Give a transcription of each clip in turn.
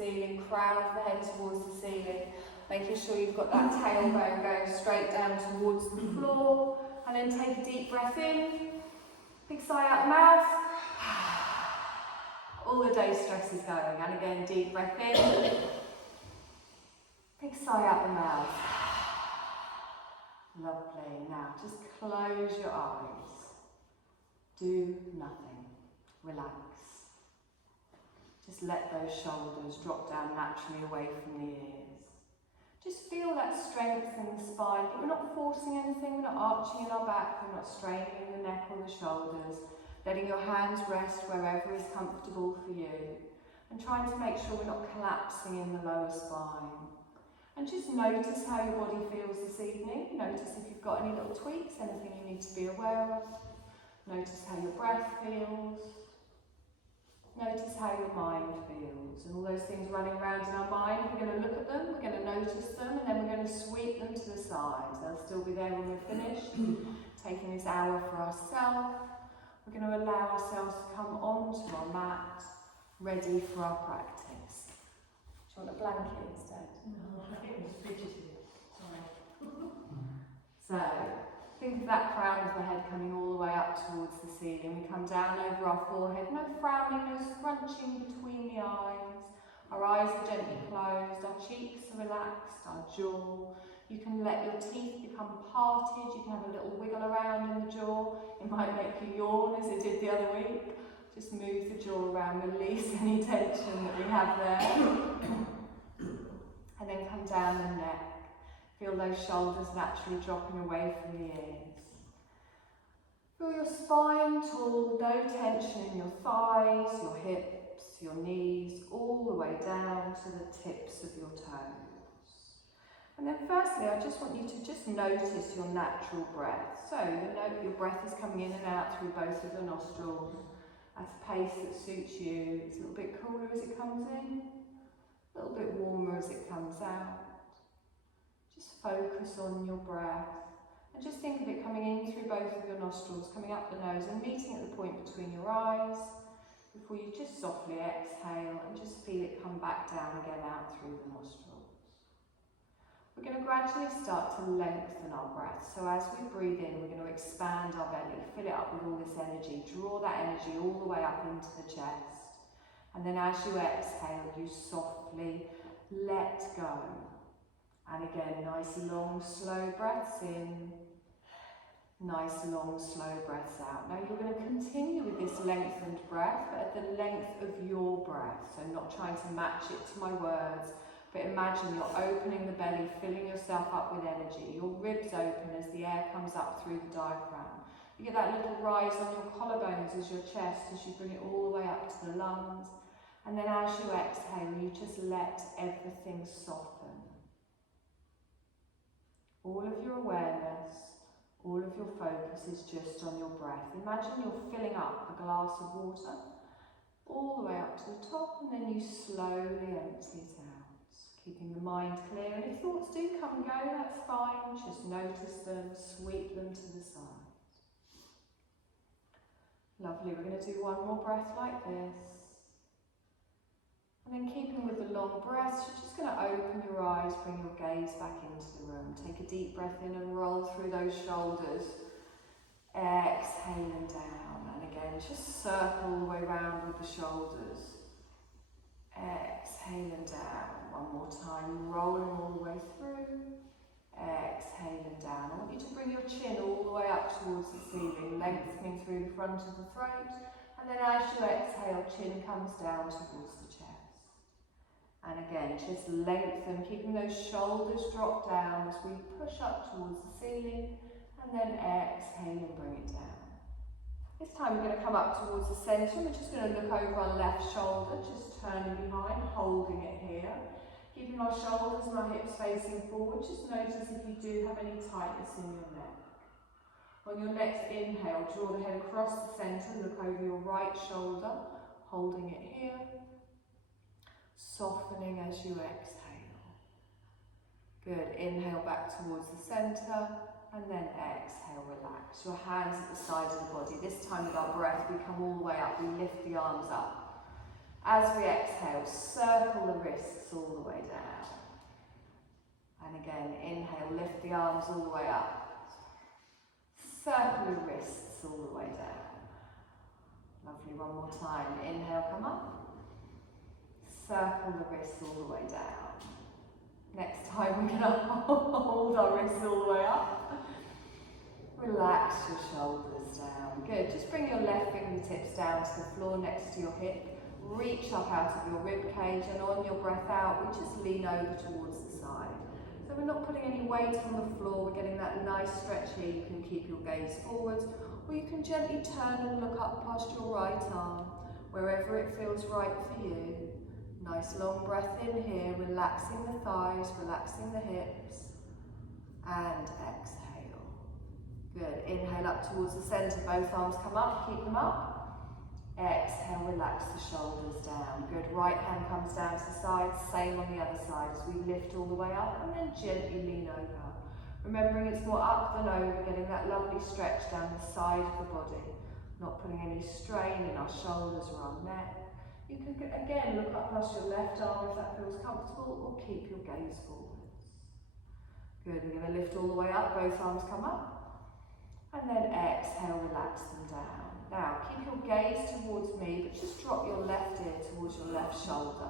ceiling, crown of the head towards the ceiling, making sure you've got that tailbone going straight down towards the floor, and then take a deep breath in, big sigh out the mouth, all the day stress is going, and again, deep breath in, big sigh out the mouth. Lovely. Now just close your eyes. Do nothing. Relax. Just let those shoulders drop down naturally away from the ears. Just feel that strength in the spine, but we're not forcing anything, we're not arching in our back, we're not straining the neck or the shoulders. Letting your hands rest wherever is comfortable for you. And trying to make sure we're not collapsing in the lower spine. And just notice how your body feels this evening. Notice if you've got any little tweaks, anything you need to be aware of. Notice how your breath feels. Notice how your mind feels. And all those things running around in our mind, we're going to look at them, we're going to notice them, and then we're going to sweep them to the side. They'll still be there when we're finished. Taking this hour for ourselves. We're going to allow ourselves to come onto our mat, ready for our practice. Do you want a blanket instead? No, it was fidgety. Sorry. So, think of that crown of the head coming all the way up towards the ceiling. We come down over our forehead, no frowning, no scrunching between the eyes. Our eyes are gently closed, our cheeks are relaxed, our jaw. You can let your teeth become parted, you can have a little wiggle around in the jaw. It might make you yawn as it did the other week. Just move the jaw around, release any tension that we have there. And then come down the neck. Feel those shoulders naturally dropping away from the ears. Feel your spine tall, no tension in your thighs, your hips, your knees, all the way down to the tips of your toes. And then firstly, I just want you to just notice your natural breath. So your breath is coming in and out through both of your nostrils at a pace that suits you. It's a little bit cooler as it comes in, a little bit warmer as it comes out. Just focus on your breath and just think of it coming in through both of your nostrils, coming up the nose and meeting at the point between your eyes before you just softly exhale and just feel it come back down again out through the nostrils. We're going to gradually start to lengthen our breath. So as we breathe in, we're going to expand our belly, fill it up with all this energy, draw that energy all the way up into the chest. And then as you exhale, you softly let go. And again, nice long, slow breaths in, nice long, slow breaths out. Now you're going to continue with this lengthened breath, but at the length of your breath. So not trying to match it to my words, but imagine you're opening the belly, filling yourself up with energy. Your ribs open as the air comes up through the diaphragm. You get that little rise on your collarbones as your chest, as you bring it all the way up to the lungs. And then as you exhale, you just let everything soften. All of your awareness, all of your focus is just on your breath. Imagine you're filling up a glass of water all the way up to the top, and then you slowly empty it out. Keeping the mind clear, and if thoughts do come and go, that's fine. Just notice them, sweep them to the side. Lovely, we're going to do one more breath like this. And then keeping with the long breaths, you're just going to open your eyes, bring your gaze back into the room. Take a deep breath in and roll through those shoulders. Exhaling down, and again, just circle all the way around with the shoulders. Exhaling down. One more time, rolling all the way through. Exhaling down. I want you to bring your chin all the way up towards the ceiling, lengthening through the front of the throat. And then as you exhale, chin comes down towards the chest. And again, just lengthen, keeping those shoulders drop down as we push up towards the ceiling. And then exhale and bring it down. This time we're going to come up towards the centre. We're just going to look over our left shoulder, just turning behind, holding it here. Keeping our shoulders and our hips facing forward. Just notice if you do have any tightness in your neck. On your next inhale, draw the head across the centre, look over your right shoulder, holding it here. Softening as you exhale. Good, inhale back towards the centre. And then exhale, relax. Your hands at the side of the body. This time with our breath, we come all the way up. We lift the arms up. As we exhale, circle the wrists all the way down. And again, inhale, lift the arms all the way up. Circle your wrists all the way down. Lovely, one more time. Inhale, come up. Circle the wrists all the way down. Next time we're going to hold our wrists all the way up. Relax your shoulders down. Good. Just bring your left fingertips down to the floor next to your hip. Reach up out of your rib cage, and on your breath out, we just lean over towards the side. So we're not putting any weight on the floor. We're getting that nice stretch here. You can keep your gaze forwards, or you can gently turn and look up past your right arm, wherever it feels right for you. Nice long breath in here, relaxing the thighs, relaxing the hips, and exhale. Good. Inhale up towards the centre, both arms come up, keep them up. Exhale, relax the shoulders down. Good. Right hand comes down to the side, same on the other side as we lift all the way up and then gently lean over. Remembering it's more up than over, getting that lovely stretch down the side of the body. Not putting any strain in our shoulders or our neck. You can again look up past your left arm if that feels comfortable, or keep your gaze forwards. Good. We're going to lift all the way up, both arms come up. And then exhale, relax them down. Now, keep your gaze towards me, but just drop your left ear towards your left shoulder.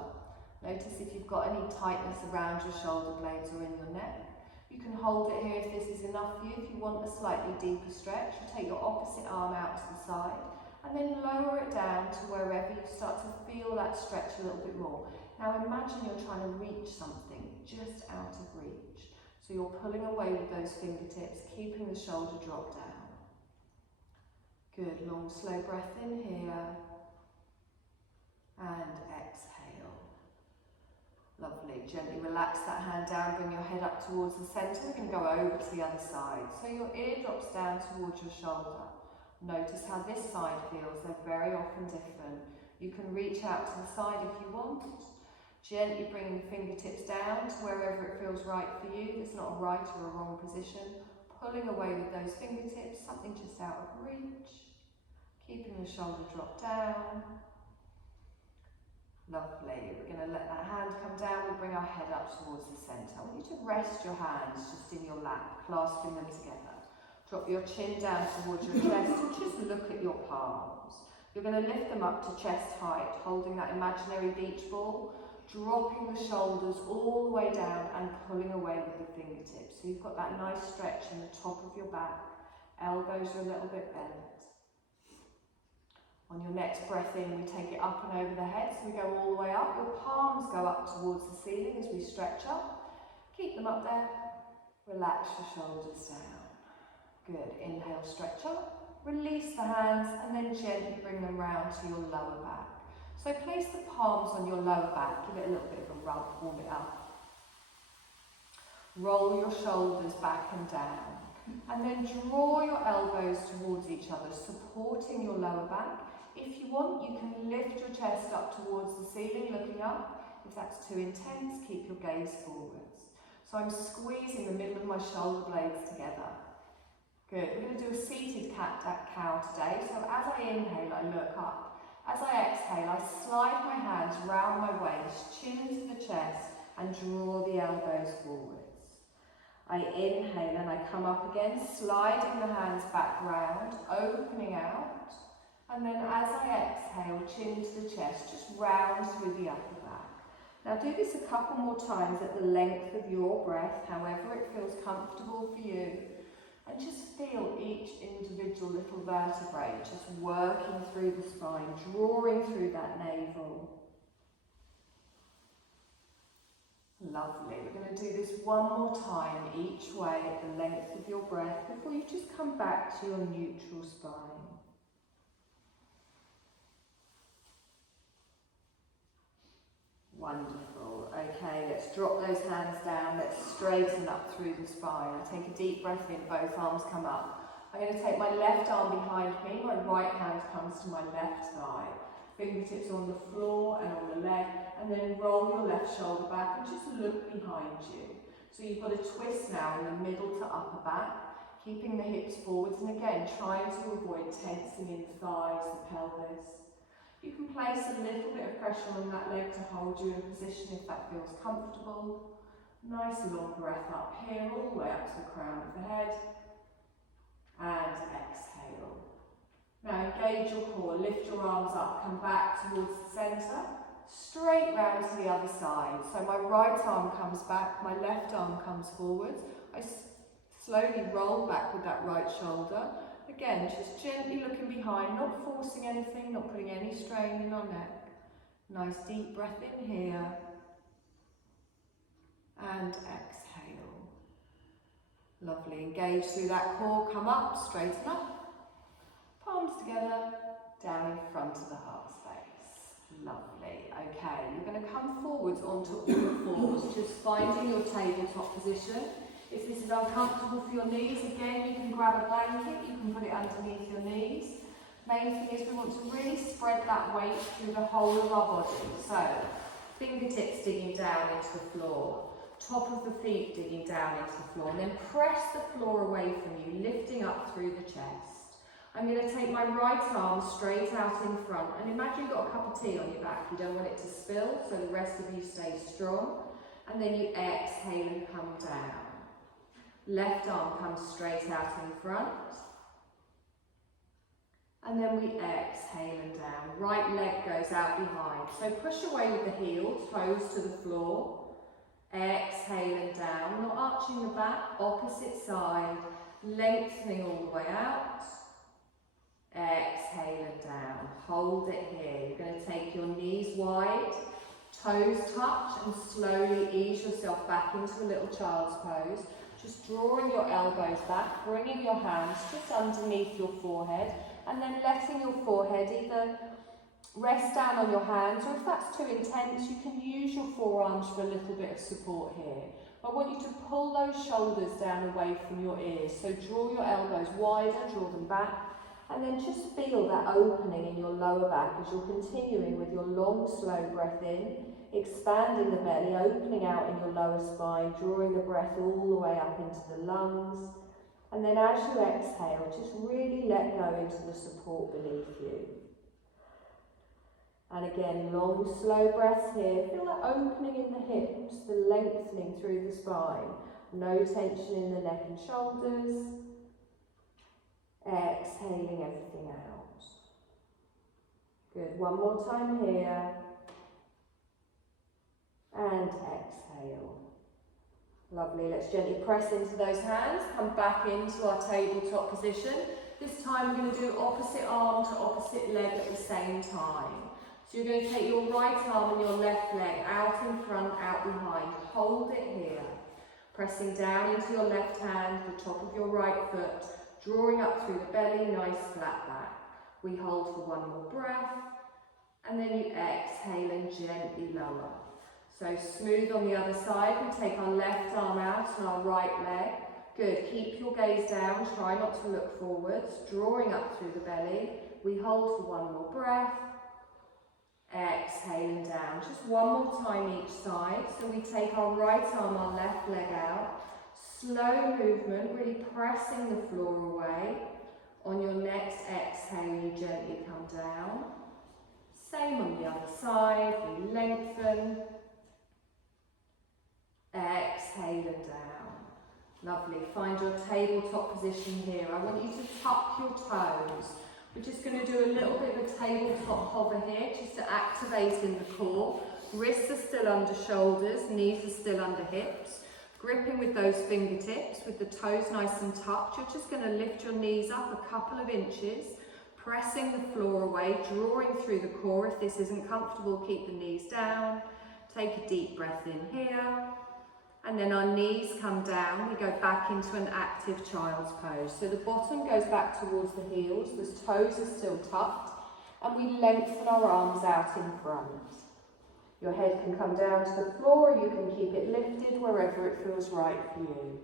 Notice if you've got any tightness around your shoulder blades or in your neck. You can hold it here if this is enough for you. If you want a slightly deeper stretch, you take your opposite arm out to the side and then lower it down to wherever you start to feel that stretch a little bit more. Now imagine you're trying to reach something just out of reach. So you're pulling away with those fingertips, keeping the shoulder drop down. Good, long slow breath in here and exhale. Lovely, gently relax that hand down, bring your head up towards the centre. We're going to go over to the other side. So your ear drops down towards your shoulder. Notice how this side feels, they're very often different. You can reach out to the side if you want. Gently bring the fingertips down to wherever it feels right for you. There's not a right or a wrong position. Pulling away with those fingertips, something just out of reach. Keeping the shoulder drop down. Lovely. We're going to let that hand come down. We bring our head up towards the centre. I want you to rest your hands just in your lap, clasping them together. Drop your chin down towards your chest and just look at your palms. You're going to lift them up to chest height, holding that imaginary beach ball, dropping the shoulders all the way down and pulling away with the fingertips. So you've got that nice stretch in the top of your back. Elbows are a little bit bent. On your next breath in, we take it up and over the head, so we go all the way up. Your palms go up towards the ceiling as we stretch up. Keep them up there. Relax your shoulders down. Good. Inhale, stretch up. Release the hands and then gently bring them round to your lower back. So place the palms on your lower back. Give it a little bit of a rub, warm it up. Roll your shoulders back and down. And then draw your elbows towards each other, supporting your lower back. If you want, you can lift your chest up towards the ceiling, looking up. If that's too intense, keep your gaze forwards. So I'm squeezing the middle of my shoulder blades together. Good. We're going to do a seated cat-cow today. So as I inhale, I look up. As I exhale, I slide my hands round my waist, chin to the chest, and draw the elbows forwards. I inhale and I come up again, sliding the hands back round, opening out. And then as I exhale, chin to the chest, just round through the upper back. Now do this a couple more times at the length of your breath, however it feels comfortable for you. And just feel each individual little vertebrae just working through the spine, drawing through that navel. Lovely. We're going to do this one more time each way at the length of your breath before you just come back to your neutral spine. Wonderful. Okay, let's drop those hands down. Let's straighten up through the spine. I take a deep breath in, both arms come up. I'm going to take my left arm behind me, my right hand comes to my left thigh. Fingertips on the floor and on the leg, and then roll your left shoulder back and just look behind you. So you've got a twist now in the middle to upper back, keeping the hips forwards, and again, trying to avoid tensing in the thighs, the pelvis. You can place a little bit of pressure on that leg to hold you in position if that feels comfortable. Nice long breath up here, all the way up to the crown of the head. And exhale. Now engage your core, lift your arms up, come back towards the centre. Straight round to the other side. So my right arm comes back, my left arm comes forward. I slowly roll back with that right shoulder. Again, just gently looking behind, not forcing anything, not putting any strain in our neck. Nice deep breath in here. And exhale. Lovely. Engage through that core, come up, straighten up. Palms together, down in front of the heart space. Lovely. Okay, you're going to come forwards onto all fours, just finding your tabletop position. If this is uncomfortable for your knees, again, you can grab a blanket, you can put it underneath your knees. Main thing is we want to really spread that weight through the whole of our body. So, fingertips digging down into the floor, top of the feet digging down into the floor, and then press the floor away from you, lifting up through the chest. I'm going to take my right arm straight out in front, and imagine you've got a cup of tea on your back. You don't want it to spill, so the rest of you stay strong. And then you exhale and come down. Left arm comes straight out in front. And then we exhale and down. Right leg goes out behind. So push away with the heel, toes to the floor. Exhale and down, not arching the back, opposite side. Lengthening all the way out. Exhale and down. Hold it here. You're going to take your knees wide, toes touch, and slowly ease yourself back into a little child's pose. Just drawing your elbows back, bringing your hands just underneath your forehead, and then letting your forehead either rest down on your hands, or if that's too intense, you can use your forearms for a little bit of support here. I want you to pull those shoulders down away from your ears. So draw your elbows wider, draw them back, and then just feel that opening in your lower back as you're continuing with your long, slow breath in, expanding the belly, opening out in your lower spine, drawing the breath all the way up into the lungs. And then as you exhale, just really let go into the support beneath you. And again, long, slow breaths here. Feel that opening in the hips, the lengthening through the spine. No tension in the neck and shoulders. Exhaling everything out. Good. One more time here. And exhale. Lovely. Let's gently press into those hands. Come back into our tabletop position. This time we're going to do opposite arm to opposite leg at the same time. So you're going to take your right arm and your left leg out in front, out behind. Hold it here. Pressing down into your left hand, the top of your right foot. Drawing up through the belly, nice flat back. We hold for one more breath. And then you exhale and gently lower. So smooth on the other side. We take our left arm out and our right leg. Good. Keep your gaze down. Try not to look forwards. Drawing up through the belly. We hold for one more breath. Exhaling down. Just one more time each side. So we take our right arm, our left leg out. Slow movement, really pressing the floor away. On your next exhale, you gently come down. Same on the other side. We lengthen. Exhale and down. Lovely. Find your tabletop position here. I want you to tuck your toes. We're just going to do a little bit of a tabletop hover here, just to activate in the core. Wrists are still under shoulders, knees are still under hips. Gripping with those fingertips, with the toes nice and tucked. You're just going to lift your knees up a couple of inches, pressing the floor away, drawing through the core. If this isn't comfortable, keep the knees down. Take a deep breath in here. And then our knees come down, we go back into an active child's pose. So the bottom goes back towards the heels, the toes are still tucked, and we lengthen our arms out in front. Your head can come down to the floor, or you can keep it lifted wherever it feels right for you.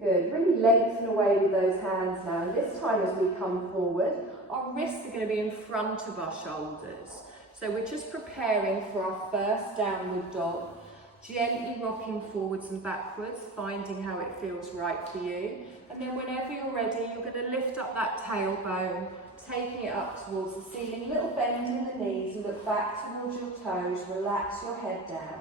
Good, really lengthen away with those hands now. And this time as we come forward, our wrists are going to be in front of our shoulders. So we're just preparing for our first downward dog, gently rocking forwards and backwards, finding how it feels right for you. And then whenever you're ready, you're going to lift up that tailbone, taking it up towards the ceiling. Little bend in the knees, look back towards your toes, relax your head down.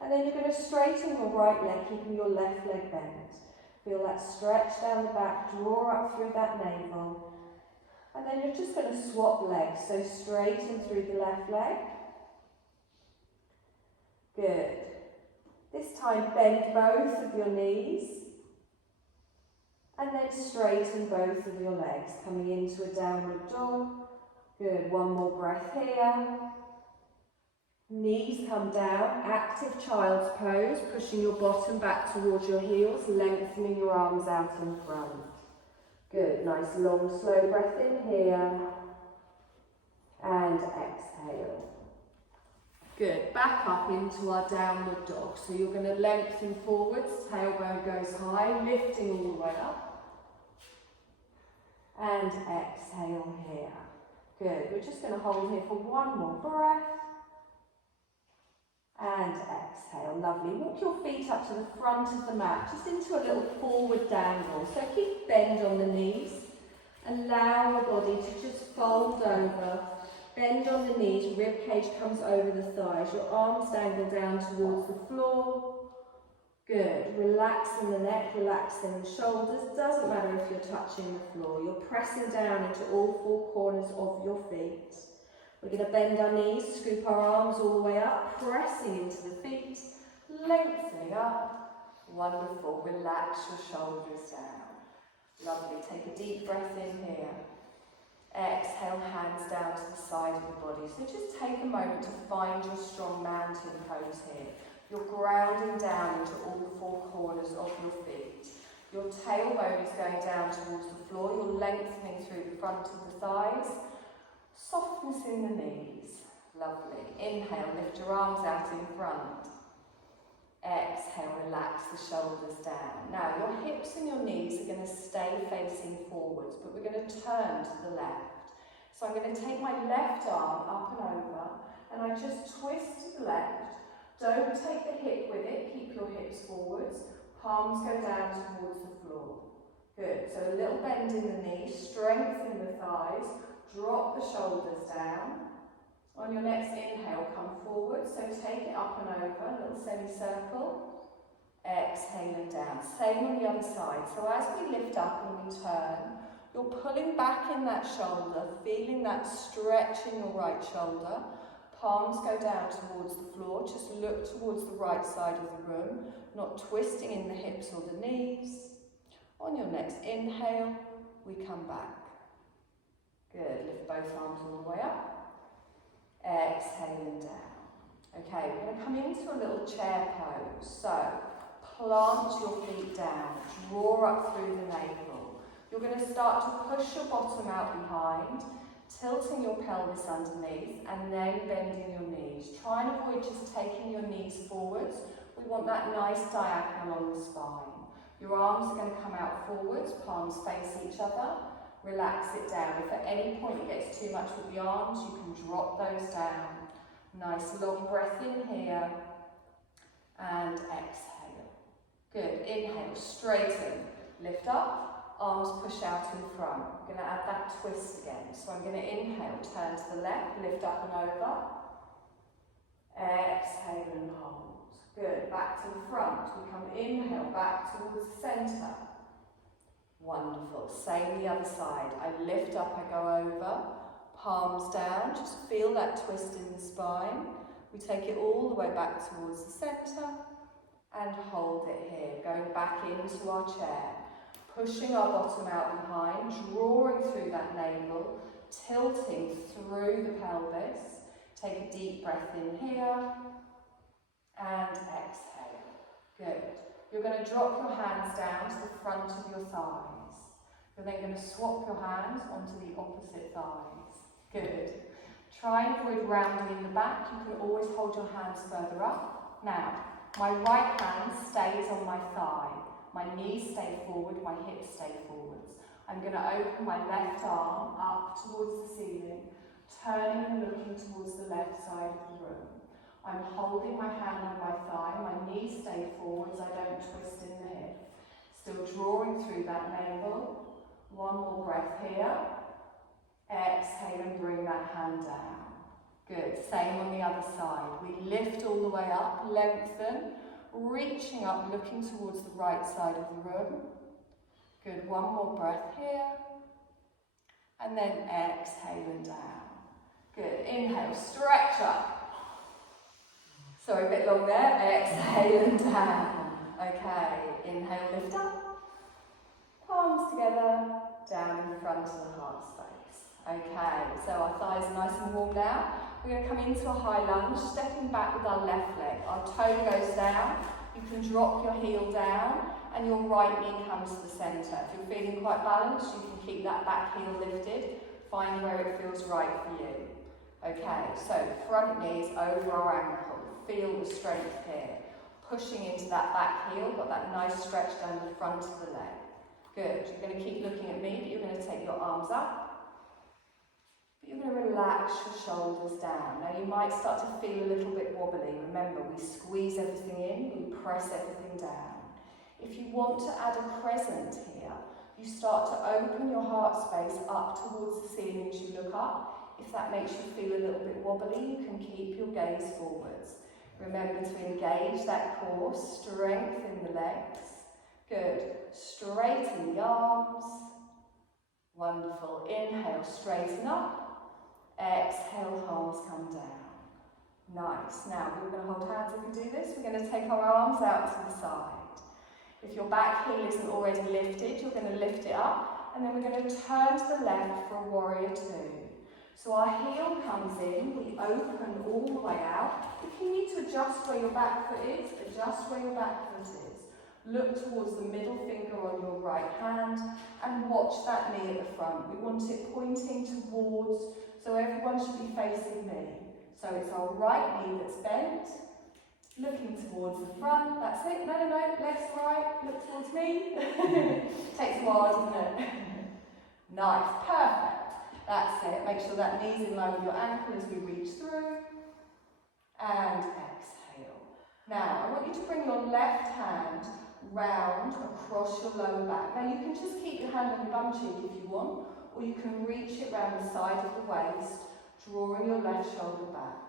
And then you're going to straighten your right leg, keeping your left leg bent. Feel that stretch down the back, draw up through that navel. And then you're just going to swap legs, so straighten through the left leg. Good. This time bend both of your knees. And then straighten both of your legs, coming into a downward dog. Good, one more breath here. Knees come down, active child's pose, pushing your bottom back towards your heels, lengthening your arms out in front. Good, nice long slow breath in here. And exhale. Good, back up into our downward dog. So you're going to lengthen forwards, tailbone goes high, lifting all the way up. And exhale here. Good, we're just going to hold here for one more breath. And exhale, lovely. Walk your feet up to the front of the mat, just into a little forward dangle. So keep bend on the knees. Allow your body to just fold over. Bend on the knees, rib cage comes over the thighs. Your arms dangle down towards the floor. Good. Relaxing the neck, relaxing the shoulders. Doesn't matter if you're touching the floor. You're pressing down into all four corners of your feet. We're going to bend our knees, scoop our arms all the way up, pressing into the feet, lengthening up. Wonderful. Relax your shoulders down. Lovely. Take a deep breath in here. Exhale, hands down to the side of the body. So just take a moment to find your strong mountain pose here. You're grounding down into all four corners of your feet. Your tailbone is going down towards the floor. You're lengthening through the front of the thighs. Softness in the knees. Lovely. Inhale, lift your arms out in front. Exhale, relax the shoulders down. Now your hips and your knees are going to stay facing forwards, but we're going to turn to the left. So I'm going to take my left arm up and over, and I just twist to the left. Don't take the hip with it, keep your hips forwards. Palms go down towards the floor. Good, so a little bend in the knees, strengthen the thighs, drop the shoulders down. On your next inhale, come forward, so take it up and over, a little semicircle. Exhale and down. Same on the other side. So as we lift up and we turn, you're pulling back in that shoulder, feeling that stretch in your right shoulder. Palms go down towards the floor, just look towards the right side of the room, not twisting in the hips or the knees. On your next inhale, we come back. Good, lift both arms all the way up. Exhaling down. Okay, we're going to come into a little chair pose. So, plant your feet down, draw up through the navel. You're going to start to push your bottom out behind, tilting your pelvis underneath, and then bending your knees. Try and avoid just taking your knees forwards. We want that nice diagonal on the spine. Your arms are going to come out forwards, palms face each other. Relax it down. If at any point it gets too much with the arms, you can drop those down. Nice long breath in here. And exhale. Good. Inhale, straighten. Lift up. Arms push out in front. I'm going to add that twist again. So I'm going to inhale, turn to the left, lift up and over. Exhale and hold. Good. Back to the front. We come inhale, back towards the centre. Wonderful. Same the other side. I lift up, I go over, palms down, just feel that twist in the spine. We take it all the way back towards the centre and hold it here, going back into our chair, pushing our bottom out behind, drawing through that navel, tilting through the pelvis. Take a deep breath in here and exhale. Good. You're going to drop your hands down to the front of your thighs. You're then going to swap your hands onto the opposite thighs. Good. Try and avoid rounding in the back. You can always hold your hands further up. Now, my right hand stays on my thigh. My knees stay forward, my hips stay forwards. I'm going to open my left arm up towards the ceiling, turning and looking towards the left side of the room. I'm holding my hand on my thigh, my knees stay forwards, I don't twist in the hip. Still drawing through that navel. One more breath here. Exhale and bring that hand down. Good, same on the other side. We lift all the way up, lengthen, reaching up, looking towards the right side of the room. Good, one more breath here. And then exhale and down. Good, inhale, stretch up. Sorry, a bit long there. Exhale and down. Okay, inhale, lift up. Palms together, down in front of the heart space. Okay, so our thighs are nice and warm now. We're going to come into a high lunge, stepping back with our left leg. Our toe goes down. You can drop your heel down and your right knee comes to the centre. If you're feeling quite balanced, you can keep that back heel lifted. Find where it feels right for you. Okay, so front knees over our ankle. Feel the strength here. Pushing into that back heel, got that nice stretch down the front of the leg. Good, you're going to keep looking at me, but you're going to take your arms up. But you're going to relax your shoulders down. Now you might start to feel a little bit wobbly. Remember, we squeeze everything in, we press everything down. If you want to add a crescent here, you start to open your heart space up towards the ceiling as you look up. If that makes you feel a little bit wobbly, you can keep your gaze forwards. Remember to engage that core, strengthen the legs. Good. Straighten the arms. Wonderful. Inhale, straighten up. Exhale, palms come down. Nice. Now we're going to hold hands if we do this. We're going to take our arms out to the side. If your back heel isn't already lifted, you're going to lift it up, and then we're going to turn to the left for a warrior two. So our heel comes in, we open all the way out. If you need to adjust where your back foot is, adjust where your back foot is. Look towards the middle finger on your right hand and watch that knee at the front. We want it pointing towards, so everyone should be facing me. So it's our right knee that's bent, looking towards the front. That's it. No, left, right, look towards me. Takes a while, doesn't it? Nice, perfect. That's it. Make sure that knee's in line with your ankle as we reach through. And exhale. Now, I want you to bring your left hand round across your lower back. Now, you can just keep your hand on your bum cheek if you want, or you can reach it round the side of the waist, drawing your left shoulder back.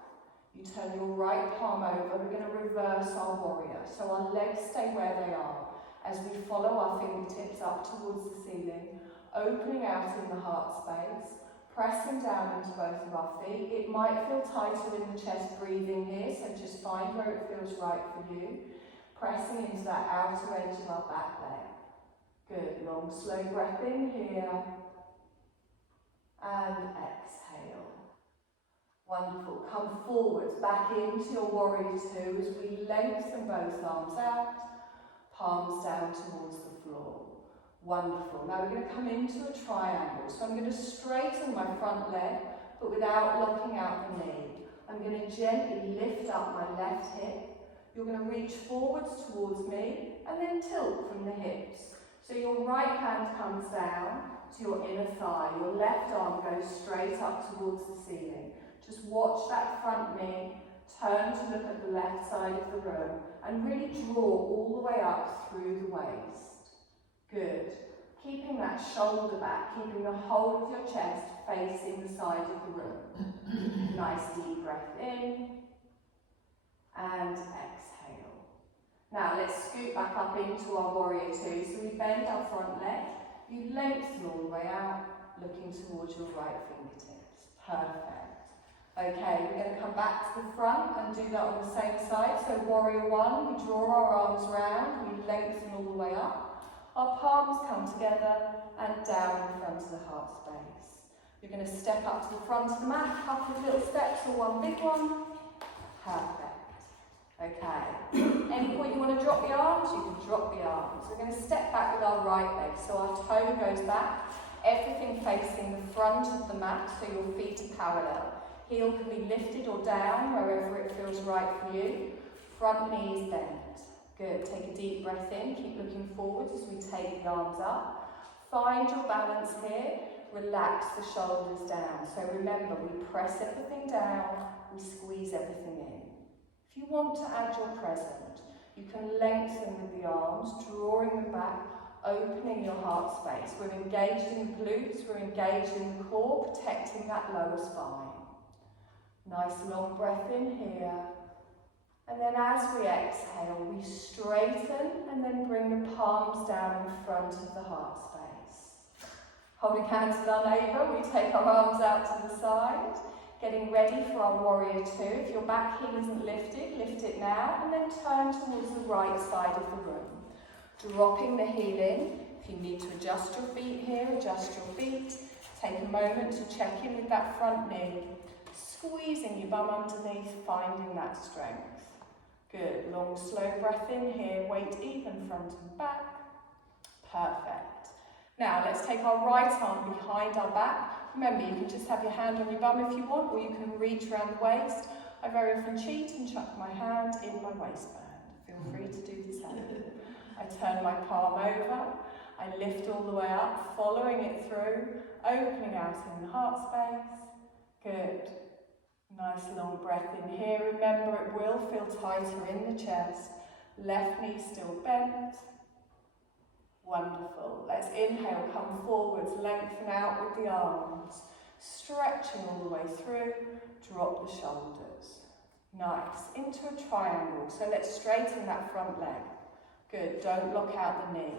You turn your right palm over. We're going to reverse our warrior. So our legs stay where they are as we follow our fingertips up towards the ceiling, opening out in the heart space, pressing down into both of our feet. It might feel tighter in the chest breathing here, so just find where it feels right for you. Pressing into that outer edge of our back leg. Good, long slow breath in here. And exhale. Wonderful. Come forwards, back into your warrior two as we lengthen both arms out, palms down towards the floor. Wonderful. Now we're going to come into a triangle. So I'm going to straighten my front leg, but without locking out the knee. I'm going to gently lift up my left hip. You're going to reach forwards towards me and then tilt from the hips. So your right hand comes down to your inner thigh. Your left arm goes straight up towards the ceiling. Just watch that front knee, turn to look at the left side of the room and really draw all the way up through the waist. Good. Keeping that shoulder back, keeping the whole of your chest facing the side of the room. Nice deep breath in and exhale. Now let's scoot back up into our warrior two. So we bend our front leg, you lengthen all the way out, looking towards your right fingertips. Perfect. Okay, we're going to come back to the front and do that on the same side. So warrior one, we draw our arms round, we lengthen all the way up. Our palms come together and down in front of the heart space. You're going to step up to the front of the mat, a couple of little steps or one big one. Perfect. Okay. Any point you want to drop the arms, you can drop the arms. We're going to step back with our right leg. So our toe goes back, everything facing the front of the mat so your feet are parallel. Heel can be lifted or down wherever it feels right for you. Front knee is bent. Good. Take a deep breath in. Keep looking forward as we take the arms up. Find your balance here. Relax the shoulders down. So remember, we press everything down, we squeeze everything in. If you want to add your crescent, you can lengthen with the arms, drawing them back, opening your heart space. We're engaged in the glutes, we're engaged in the core, protecting that lower spine. Nice long breath in here. And then as we exhale, we straighten and then bring the palms down in front of the heart space. Holding hands with our neighbour, we take our arms out to the side, getting ready for our warrior two. If your back heel isn't lifted, lift it now, and then turn towards the right side of the room. Dropping the heel in. If you need to adjust your feet here, adjust your feet. Take a moment to check in with that front knee. Squeezing your bum underneath, finding that strength. Good. Long, slow breath in here. Weight even front and back. Perfect. Now let's take our right arm behind our back. Remember, you can just have your hand on your bum if you want, or you can reach around the waist. I very often cheat and chuck my hand in my waistband. Feel free to do the same. I turn my palm over. I lift all the way up, following it through, opening out in the heart space. Good. Nice long breath in here. Remember, it will feel tighter in the chest. Left knee still bent. Wonderful. Let's inhale, come forwards, lengthen out with the arms. Stretching all the way through. Drop the shoulders. Nice. Into a triangle. So let's straighten that front leg. Good. Don't lock out the knee.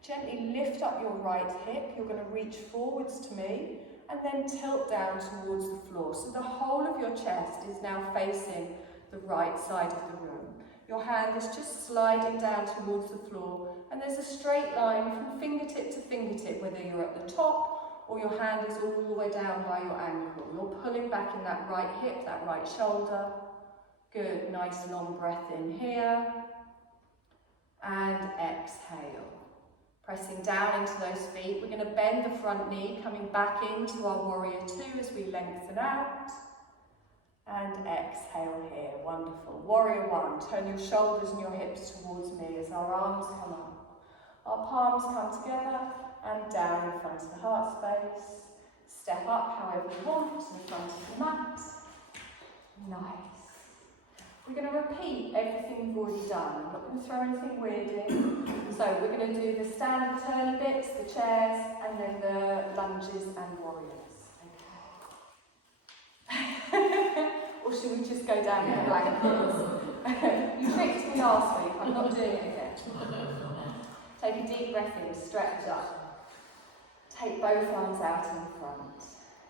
Gently lift up your right hip. You're going to reach forwards to me. And then tilt down towards the floor. So the whole of your chest is now facing the right side of the room. Your hand is just sliding down towards the floor, and there's a straight line from fingertip to fingertip, whether you're at the top or your hand is all the way down by your ankle. You're pulling back in that right hip, that right shoulder. Good, nice long breath in here. And exhale. Pressing down into those feet, we're going to bend the front knee, coming back into our warrior two as we lengthen out. And exhale here, wonderful. Warrior one, turn your shoulders and your hips towards me as our arms come up. Our palms come together and down in front of the heart space. Step up however you want in front of the mat. Nice. We're going to repeat everything we've already done. I'm not going to throw anything weird in. So we're going to do the standard turn bits, the chairs, and then the lunges and warriors. Okay. Or should we just go down in the blankets? You tricked me last week. I'm not doing it again. Take a deep breath in, stretch up. Take both arms out in front.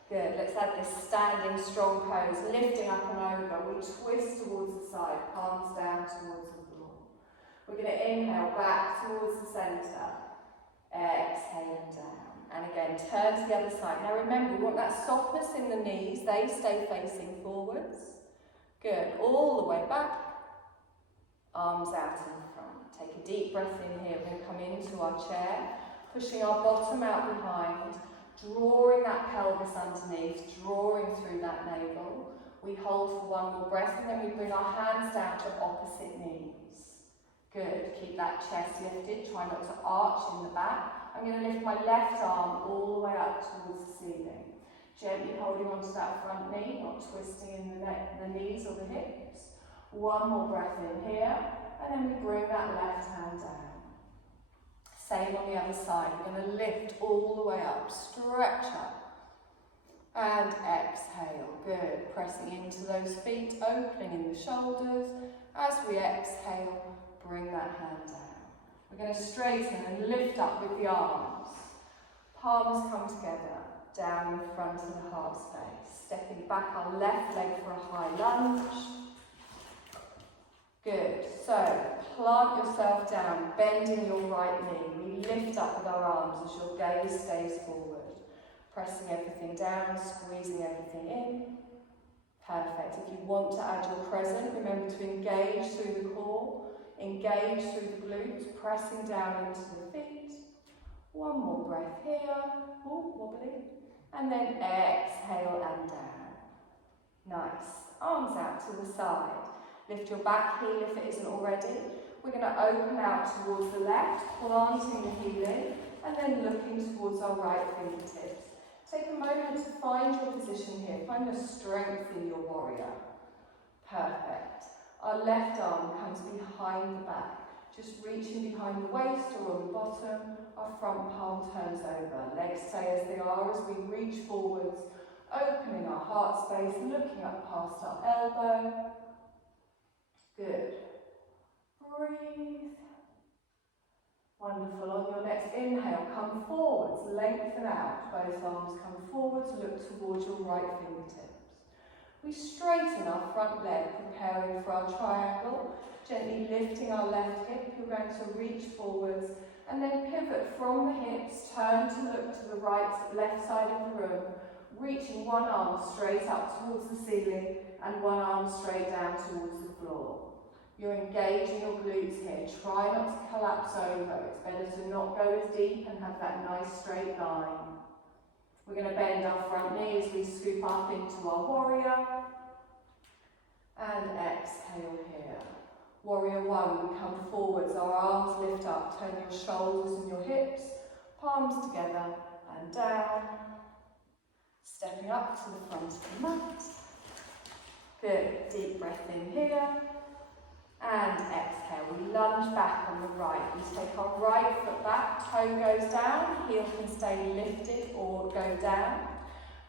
Good, let's add this standing strong pose, lifting up and over. We twist towards the side, palms down towards the floor. We're going to inhale back towards the centre, exhale down. And again, turn to the other side. Now remember, we want that softness in the knees, they stay facing forwards. Good, all the way back, arms out in front. Take a deep breath in here, we're going to come into our chair, pushing our bottom out behind, drawing that pelvis underneath, drawing through that navel. We hold for one more breath and then we bring our hands down to opposite knees. Good, keep that chest lifted, try not to arch in the back. I'm going to lift my left arm all the way up towards the ceiling. Gently holding onto that front knee, not twisting in the neck, the knees or the hips. One more breath in here, and then we bring that left hand down. Same on the other side. We're going to lift all the way up, stretch up, and exhale. Good. Pressing into those feet, opening in the shoulders. As we exhale, bring that hand down. We're going to straighten and lift up with the arms. Palms come together, down in front of the heart space. Stepping back our left leg for a high lunge. Good. So, plant yourself down, bending your right knee. We lift up with our arms as your gaze stays forward. Pressing everything down, squeezing everything in. Perfect. If you want to add your crescent, remember to engage through the core, engage through the glutes, pressing down into the feet. One more breath here. Ooh, wobbly. And then exhale and down. Nice. Arms out to the side. Lift your back heel if it isn't already. We're going to open out towards the left, planting the heel in, and then looking towards our right fingertips. Take a moment to find your position here. Find the strength in your warrior. Perfect. Our left arm comes behind the back. Just reaching behind the waist or on the bottom, our front palm turns over. Legs stay as they are as we reach forwards, opening our heart space, looking up past our elbow. Good. Breathe. Wonderful. On your next inhale, come forwards, lengthen out. Both arms come forwards, look towards your right fingertips. We straighten our front leg, preparing for our triangle. Gently lifting our left hip, you're going to reach forwards and then pivot from the hips, turn to look to the left side of the room, reaching one arm straight up towards the ceiling and one arm straight down towards the floor. You're engaging your glutes here. Try not to collapse over. It's better to not go as deep and have that nice straight line. We're going to bend our front knee as we scoop up into our warrior. And exhale here. Warrior one, we come forwards, our arms lift up, turn your shoulders and your hips, palms together and down. Stepping up to the front of the mat. Good, deep breath in here. And exhale, we lunge back on the right. We take our right foot back, toe goes down, heel can stay lifted or go down.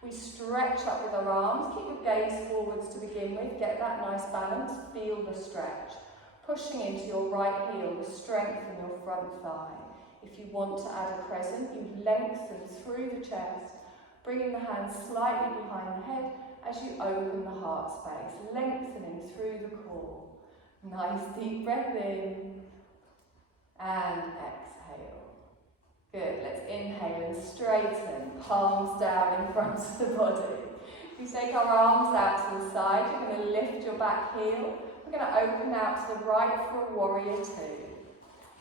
We stretch up with our arms, keep your gaze forwards to begin with, get that nice balance, feel the stretch. Pushing into your right heel to strengthen your front thigh. If you want to add a crescent, you lengthen through the chest, bringing the hands slightly behind the head as you open the heart space, lengthening through the core. Nice deep breath in and exhale. Good, let's inhale and straighten, palms down in front of the body. We take our arms out to the side, you're going to lift your back heel. We're going to open out to the right for a warrior two.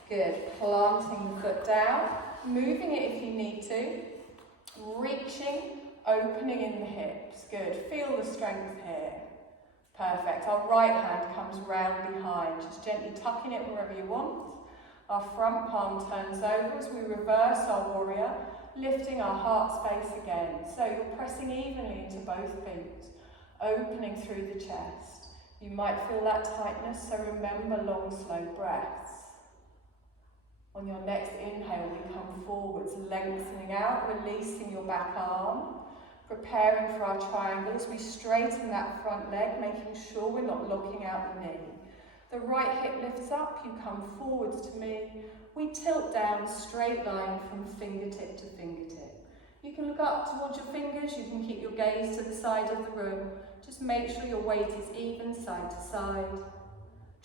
Good, planting the foot down, moving it if you need to, reaching, opening in the hips. Good, feel the strength here. Perfect, our right hand comes round behind, just gently tucking it wherever you want. Our front palm turns over as we reverse our warrior, lifting our heart space again. So you're pressing evenly into both feet, opening through the chest. You might feel that tightness, so remember long, slow breaths. On your next inhale, we come forwards, lengthening out, releasing your back arm, preparing for our triangle as we straighten that front leg, making sure we're not locking out the knee. The right hip lifts up, you come forwards to me. We tilt down, straight line from fingertip to fingertip. You can look up towards your fingers, you can keep your gaze to the side of the room. Just make sure your weight is even side to side.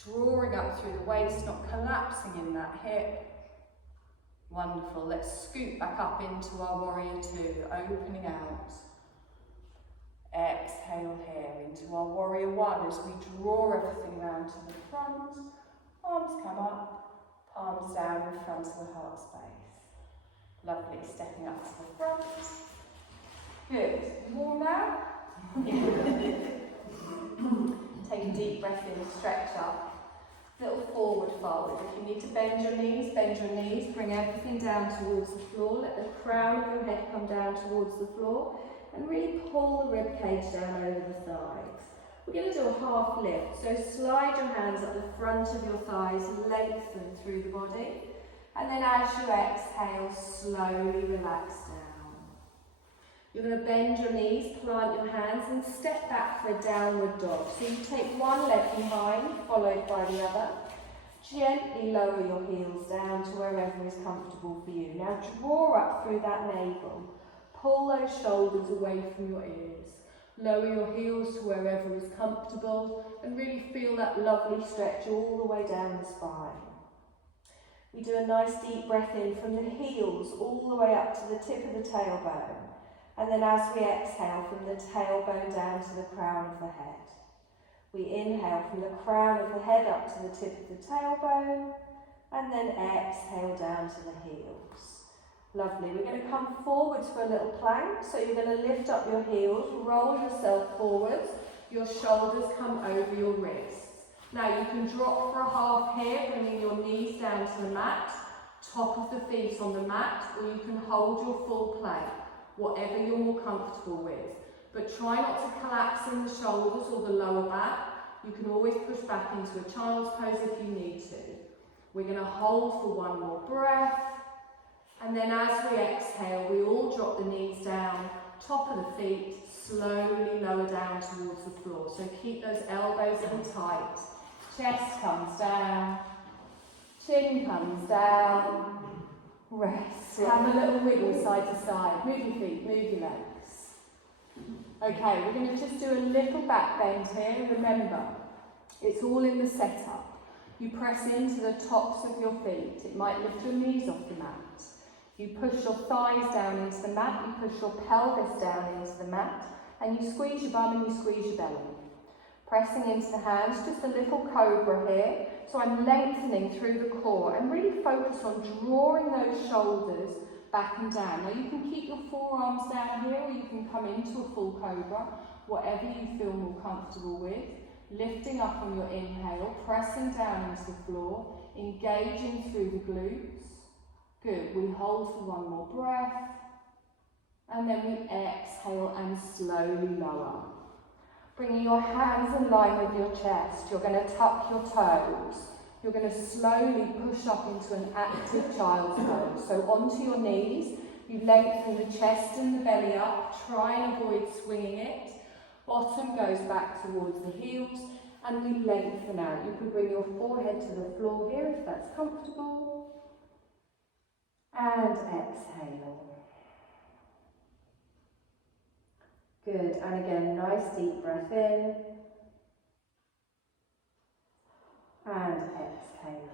Drawing up through the waist, not collapsing in that hip. Wonderful. Let's scoot back up into our warrior two, opening out. Exhale here into our warrior one as we draw everything round to the front. Arms come up, palms down in front of the heart space. Lovely. Stepping up to the front. Good. Warm now? Take a deep breath in, stretch up. Little forward fold. If you need to bend your knees, bring everything down towards the floor. Let the crown of your head come down towards the floor and really pull the rib cage down over the thighs. We're going to do a half lift, so slide your hands up the front of your thighs, lengthen through the body, and then as you exhale, slowly relax down. You're going to bend your knees, plant your hands and step back for a downward dog. So you take one leg behind, followed by the other. Gently lower your heels down to wherever is comfortable for you. Now draw up through that navel. Pull those shoulders away from your ears. Lower your heels to wherever is comfortable and really feel that lovely stretch all the way down the spine. We do a nice deep breath in from the heels all the way up to the tip of the tailbone. And then as we exhale from the tailbone down to the crown of the head. We inhale from the crown of the head up to the tip of the tailbone. And then exhale down to the heels. Lovely. We're going to come forwards for a little plank. So you're going to lift up your heels, roll yourself forwards. Your shoulders come over your wrists. Now you can drop for a half here, bringing your knees down to the mat, top of the feet on the mat, or you can hold your full plank, whatever you're more comfortable with. But try not to collapse in the shoulders or the lower back. You can always push back into a child's pose if you need to. We're going to hold for one more breath. And then as we exhale, we all drop the knees down, top of the feet, slowly lower down towards the floor. So keep those elbows in tight. Chest comes down, chin comes down. Rest. Have a little wiggle side to side. Move your feet, move your legs. Okay, we're going to just do a little back bend here. Remember, it's all in the setup. You press into the tops of your feet. It might lift your knees off the mat. You push your thighs down into the mat. You push your pelvis down into the mat. And you squeeze your bum and you squeeze your belly. Pressing into the hands, just a little cobra here. So I'm lengthening through the core and really focus on drawing those shoulders back and down. Now you can keep your forearms down here or you can come into a full cobra, whatever you feel more comfortable with. Lifting up on your inhale, pressing down into the floor, engaging through the glutes. Good, we hold for one more breath. And then we exhale and slowly lower. Bringing your hands in line with your chest, you're going to tuck your toes. You're going to slowly push up into an active child's pose. So onto your knees, you lengthen the chest and the belly up, try and avoid swinging it. Bottom goes back towards the heels, and we lengthen out. You can bring your forehead to the floor here if that's comfortable. And exhale. Good, and again, nice deep breath in. And exhale.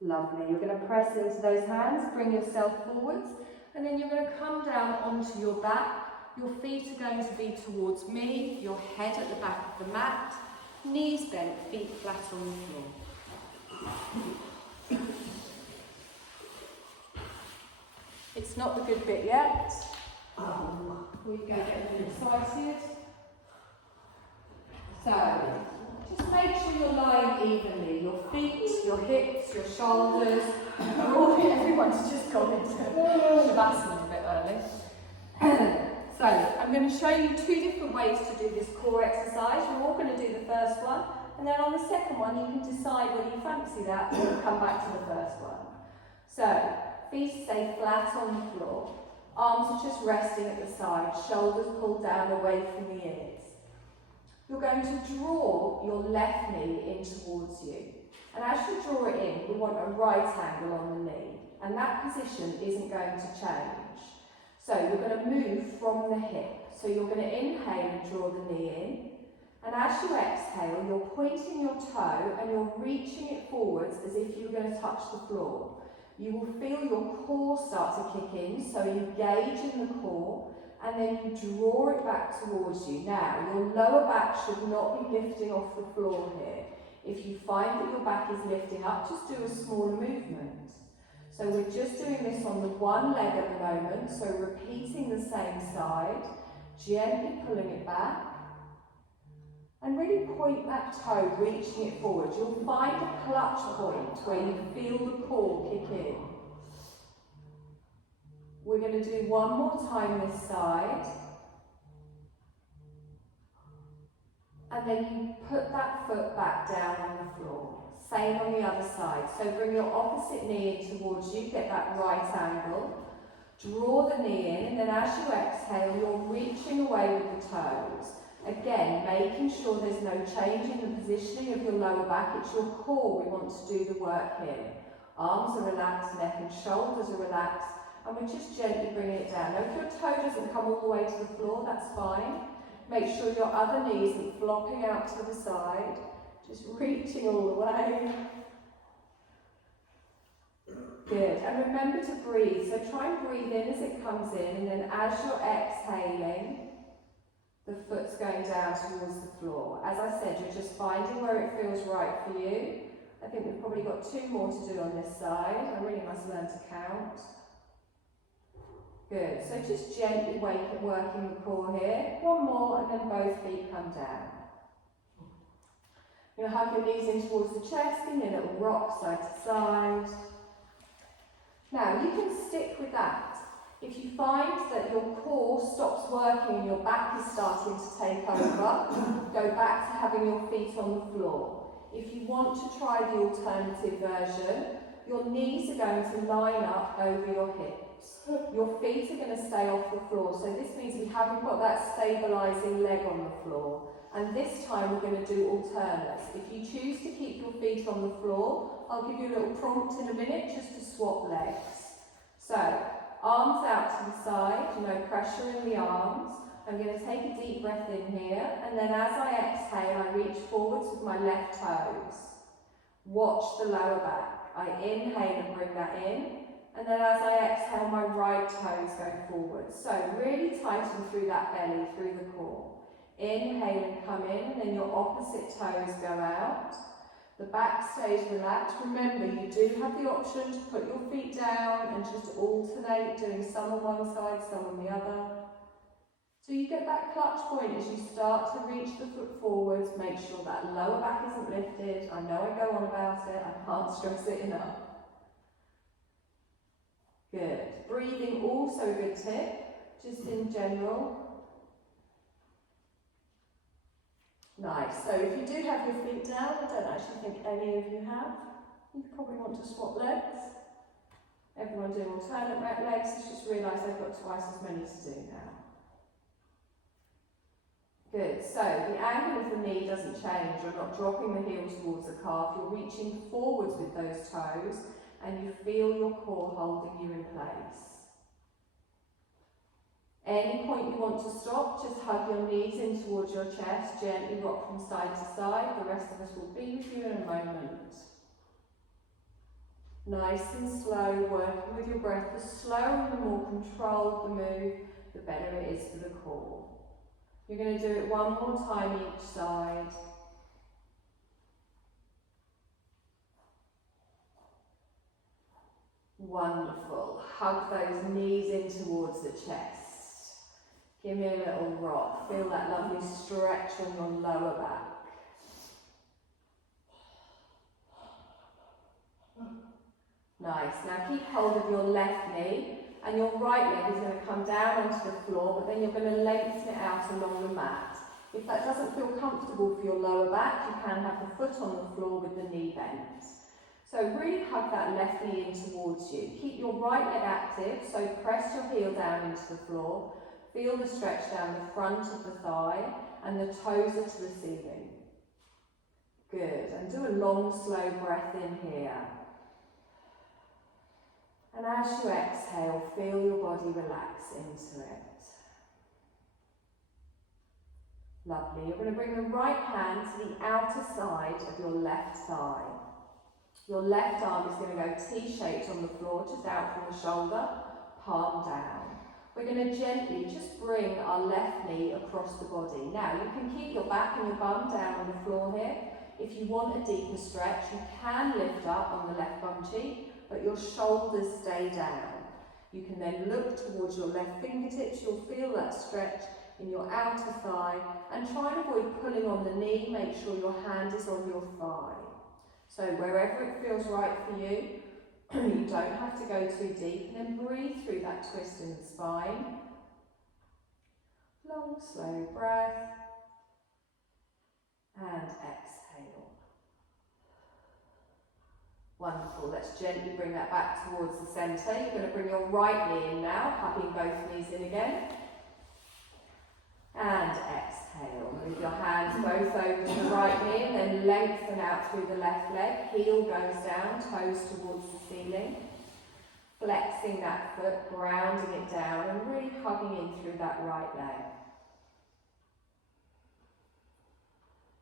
Lovely. You're going to press into those hands, bring yourself forwards, and then you're going to come down onto your back. Your feet are going to be towards me, your head at the back of the mat, knees bent, feet flat on the floor. It's not the good bit yet. We go get a bit excited. So, just make sure you're lying evenly. Your feet, your hips, your shoulders. Everyone's just gone into Shavasana a bit early. So, I'm going to show you two different ways to do this core exercise. We're all going to do the first one, and then on the second one you can decide whether you fancy that or come back to the first one. So, feet stay flat on the floor, arms are just resting at the side, shoulders pulled down away from the ears. You're going to draw your left knee in towards you, and as you draw it in, we want a right angle on the knee, and that position isn't going to change. So you're going to move from the hip. So you're going to inhale and draw the knee in. And as you exhale, you're pointing your toe and you're reaching it forwards as if you're going to touch the floor. You will feel your core start to kick in, so engage in the core and then you draw it back towards you. Now, your lower back should not be lifting off the floor here. If you find that your back is lifting up, just do a smaller movement. So we're just doing this on the one leg at the moment, so repeating the same side, gently pulling it back, and really point that toe, reaching it forward. You'll find a clutch point where you feel the core kick in. We're going to do one more time this side, and then you put that foot back down on the floor. Same on the other side. So bring your opposite knee in towards you, get that right angle. Draw the knee in, and then as you exhale, you're reaching away with the toes. Again, making sure there's no change in the positioning of your lower back. It's your core we want to do the work here. Arms are relaxed, neck and shoulders are relaxed, and we're just gently bringing it down. Now, if your toe doesn't come all the way to the floor, that's fine. Make sure your other knee isn't flopping out to the side. Just reaching all the way. Good. And remember to breathe. So try and breathe in as it comes in, and then as you're exhaling, the foot's going down towards the floor. As I said, you're just finding where it feels right for you. I think we've probably got two more to do on this side. I really must learn to count. Good. So just gently working the core here. One more, and then both feet come down. You're going to hug your knees in towards the chest, and a little rock side to side. Now, you can stick with that. If you find that your core stops working and your back is starting to take over, go back to having your feet on the floor. If you want to try the alternative version, your knees are going to line up over your hips. Your feet are going to stay off the floor, so this means we haven't got that stabilising leg on the floor. And this time we're going to do alternates. If you choose to keep your feet on the floor, I'll give you a little prompt in a minute just to swap legs. So, arms out to the side, no pressure in the arms. I'm going to take a deep breath in here, and then as I exhale, I reach forwards with my left toes. Watch the lower back. I inhale and bring that in, and then as I exhale, my right toes go forwards. So really tighten through that belly, through the core. Inhale and come in, and then your opposite toes go out. The back stays relaxed. Remember, you do have the option to put your feet down and just alternate, doing some on one side, some on the other. So you get that clutch point as you start to reach the foot forwards. Make sure that lower back isn't lifted. I know I go on about it, I can't stress it enough. Good. Breathing also a good tip, just in general. Nice. So if you do have your feet down, I don't actually think any of you have. You probably want to swap legs. Everyone doing alternate legs has just realised they've got twice as many to do now. Good, so the angle of the knee doesn't change. You're not dropping the heel towards the calf. You're reaching forwards with those toes and you feel your core holding you in place. Any point you want to stop, just hug your knees in towards your chest, gently rock from side to side. The rest of us will be with you in a moment. Nice and slow, working with your breath. The slower and the more controlled the move, the better it is for the core. You're going to do it one more time each side. Wonderful. Hug those knees in towards the chest. Give me a little rock. Feel that lovely stretch on your lower back. Nice. Now keep hold of your left knee. And your right leg is going to come down onto the floor, but then you're going to lengthen it out along the mat. If that doesn't feel comfortable for your lower back, you can have the foot on the floor with the knee bent. So really hug that left knee in towards you. Keep your right leg active, so press your heel down into the floor. Feel the stretch down the front of the thigh, and the toes are to the ceiling. Good, and do a long, slow breath in here. And as you exhale, feel your body relax into it. Lovely. You're going to bring the right hand to the outer side of your left thigh. Your left arm is going to go T-shaped on the floor, just out from the shoulder, palm down. We're going to gently just bring our left knee across the body. Now, you can keep your back and your bum down on the floor here. If you want a deeper stretch, you can lift up on the left bum cheek, but your shoulders stay down. You can then look towards your left fingertips. You'll feel that stretch in your outer thigh, and try and avoid pulling on the knee. Make sure your hand is on your thigh. So wherever it feels right for you, you don't have to go too deep, and then breathe through that twist in the spine. Long, slow breath, and exhale. Wonderful. Let's gently bring that back towards the centre. You're going to bring your right knee in now, hugging both knees in again. And exhale. Move your hands both over to the right knee and then lengthen out through the left leg. Heel goes down, toes towards the ceiling. Flexing that foot, grounding it down and really hugging in through that right leg.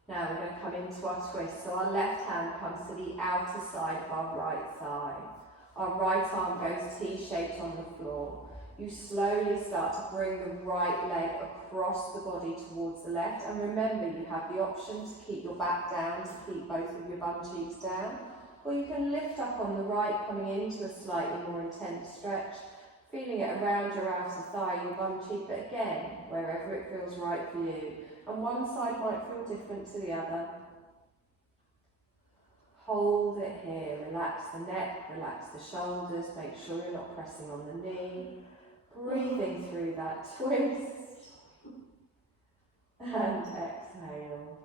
Now we're going to come into our twist. So our left hand comes to the outer side of our right thigh. Our right arm goes T-shaped on the floor. You slowly start to bring the right leg across the body towards the left. And remember, you have the option to keep your back down, to keep both of your bum cheeks down. Or you can lift up on the right, coming into a slightly more intense stretch, feeling it around your outer thigh, your bum cheek, but again, wherever it feels right for you. And one side might feel different to the other. Hold it here, relax the neck, relax the shoulders, make sure you're not pressing on the knee. Breathing through that twist. And exhale.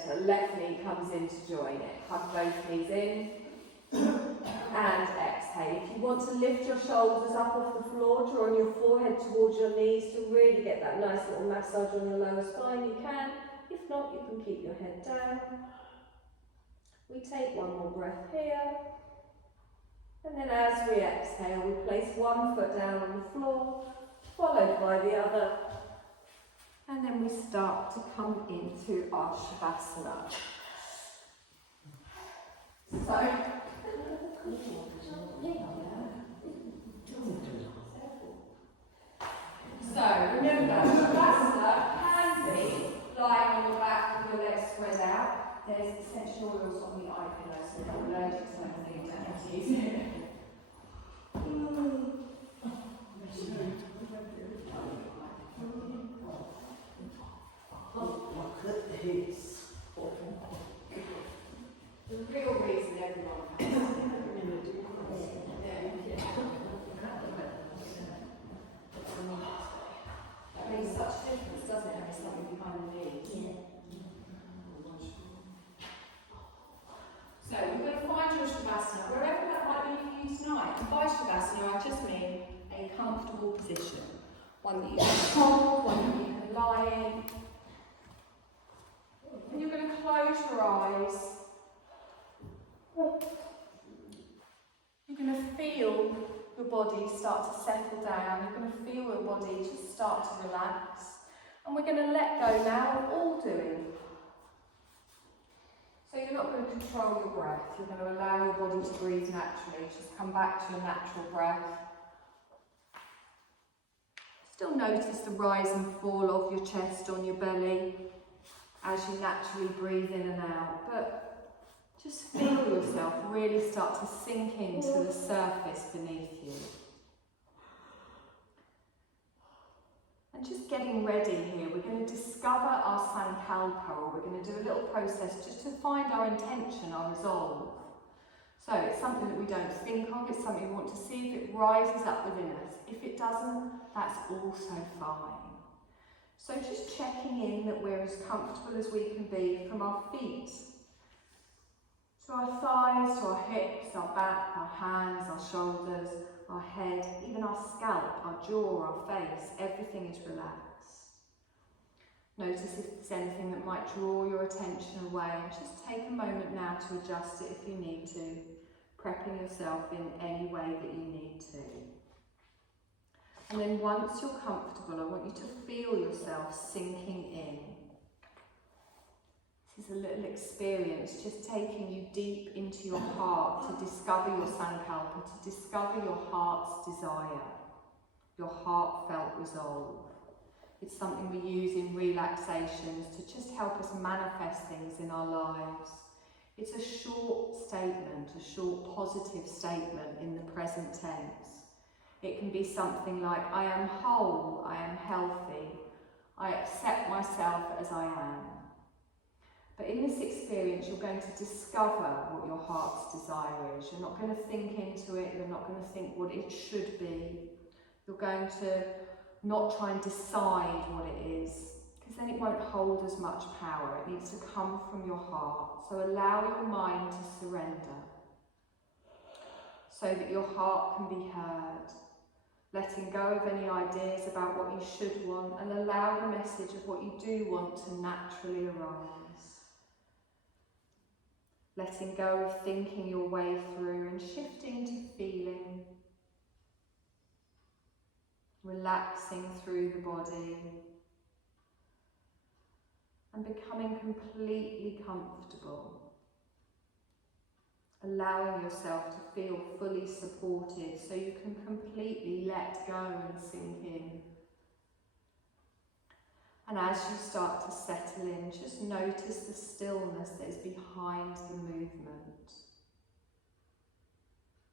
centre. Left knee comes in to join it. Hug both knees in. And exhale. If you want to lift your shoulders up off the floor, drawing your forehead towards your knees to really get that nice little massage on your lower spine, you can. If not, you can keep your head down. We take one more breath here. And then as we exhale, we place one foot down on the floor, followed by the other. And then we start to come into our Shavasana. So remember, Shavasana can be lying on your back with your legs spread out. There's essential oils on the eye pillow, so if you're allergic to anything, you don't have to use it. The real reason everyone has That makes such a difference, doesn't it, having something behind the knees? Yeah. So you're going to find your Shavasana, wherever that might be for you tonight. And by Shavasana, I just mean a comfortable position. One that you can hold, one that you can lie in. And you're going to close your eyes. You're going to feel your body start to settle down. You're going to feel your body just start to relax. And we're going to let go now of all doing. So you're not going to control your breath. You're going to allow your body to breathe naturally. Just come back to your natural breath. Still notice the rise and fall of your chest on your belly as you naturally breathe in and out. But just feel yourself really start to sink into the surface beneath you. And just getting ready here, we're going to discover our Sankalpa, or we're going to do a little process just to find our intention, our resolve. So it's something that we don't think of, it's something we want to see if it rises up within us. If it doesn't, that's also fine. So just checking in that we're as comfortable as we can be from our feet to our thighs, to our hips, our back, our hands, our shoulders, our head, even our scalp, our jaw, our face, everything is relaxed. Notice if there's anything that might draw your attention away, and just take a moment now to adjust it if you need to, prepping yourself in any way that you need to. And then once you're comfortable, I want you to feel yourself sinking in. This is a little experience, just taking you deep into your heart to discover your Sankalpa, to discover your heart's desire, your heartfelt resolve. It's something we use in relaxations to just help us manifest things in our lives. It's a short statement, a short positive statement in the present tense. It can be something like, I am whole, I am healthy, I accept myself as I am. But in this experience, you're going to discover what your heart's desire is. You're not going to think into it, you're not going to think what it should be. You're going to not try and decide what it is, because then it won't hold as much power. It needs to come from your heart. So allow your mind to surrender so that your heart can be heard. Letting go of any ideas about what you should want, and allow the message of what you do want to naturally arise. Letting go of thinking your way through and shifting to feeling. Relaxing through the body. And becoming completely comfortable. Allowing yourself to feel fully supported so you can completely let go and sink in. And as you start to settle in, just notice the stillness that is behind the movement.